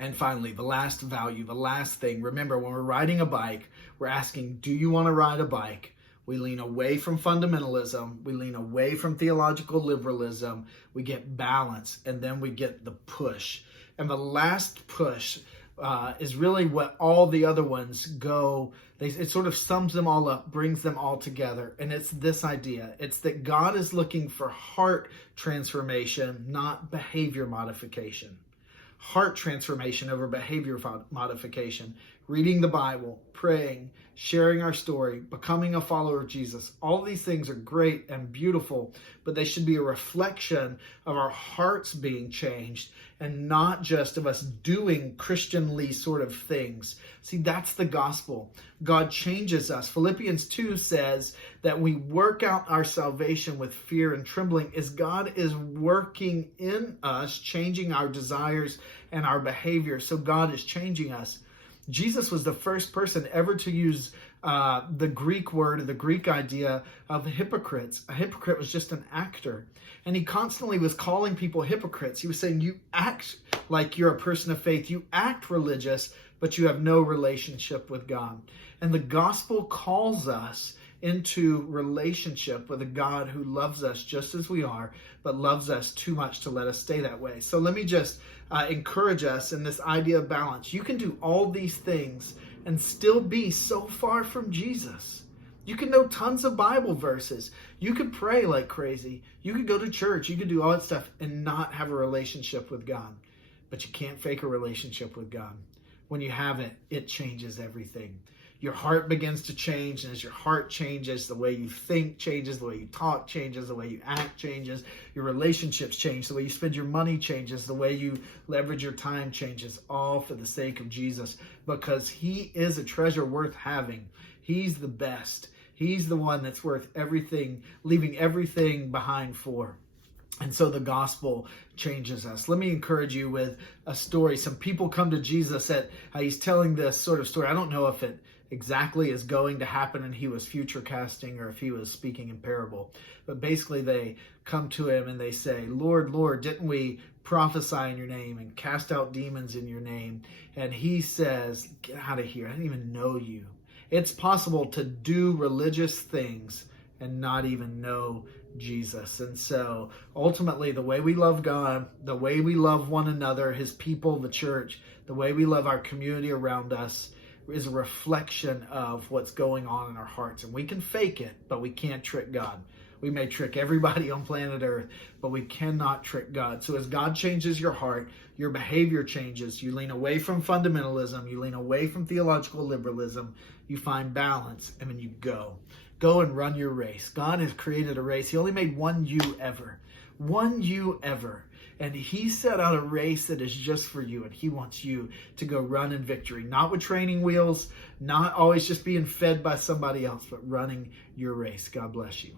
And finally, the last value, the last thing. Remember, when we're riding a bike, we're asking, do you want to ride a bike? We lean away from fundamentalism. We lean away from theological liberalism. We get balance, and then we get the push. And the last push is really what all the other ones go. It sort of sums them all up, brings them all together. And it's this idea. It's that God is looking for heart transformation, not behavior modification. Heart transformation over behavior modification, reading the Bible, praying, sharing our story, becoming a follower of Jesus. All these things are great and beautiful, but they should be a reflection of our hearts being changed and not just of us doing Christianly sort of things. See, that's the gospel. God changes us. Philippians 2 says that we work out our salvation with fear and trembling as God is working in us, changing our desires and our behavior. So God is changing us. Jesus was the first person ever to use the Greek word, the Greek idea of hypocrites. A hypocrite was just an actor. And he constantly was calling people hypocrites. He was saying, you act like you're a person of faith. You act religious, but you have no relationship with God. And the gospel calls us into relationship with a God who loves us just as we are, but loves us too much to let us stay that way. So let me just encourage us in this idea of balance. You can do all these things and still be so far from Jesus. You can know tons of Bible verses. You could pray like crazy. You could go to church. You could do all that stuff and not have a relationship with God. But you can't fake a relationship with God. When you have it, it changes everything. Your heart begins to change, and as your heart changes, the way you think changes, the way you talk changes, the way you act changes, your relationships change, the way you spend your money changes, the way you leverage your time changes, all for the sake of Jesus, because he is a treasure worth having. He's the best. He's the one that's worth everything, leaving everything behind for. And so the gospel changes us. Let me encourage you with a story. Some people come to Jesus he's telling this sort of story. I don't know if it exactly is going to happen and he was future casting or if he was speaking in parable. But basically they come to him and they say, Lord, Lord, didn't we prophesy in your name and cast out demons in your name? And he says, get out of here. I didn't even know you. It's possible to do religious things and not even know Jesus. And so ultimately the way we love God, the way we love one another, his people, the church, the way we love our community around us is a reflection of what's going on in our hearts. And we can fake it, but we can't trick God. We may trick everybody on planet Earth, but we cannot trick God. So as God changes your heart, your behavior changes. You lean away from fundamentalism. You lean away from theological liberalism. You find balance, and then you go. Go and run your race. God has created a race. He only made one you ever. One you ever. And he set out a race that is just for you. And he wants you to go run in victory. Not with training wheels. Not always just being fed by somebody else. But running your race. God bless you.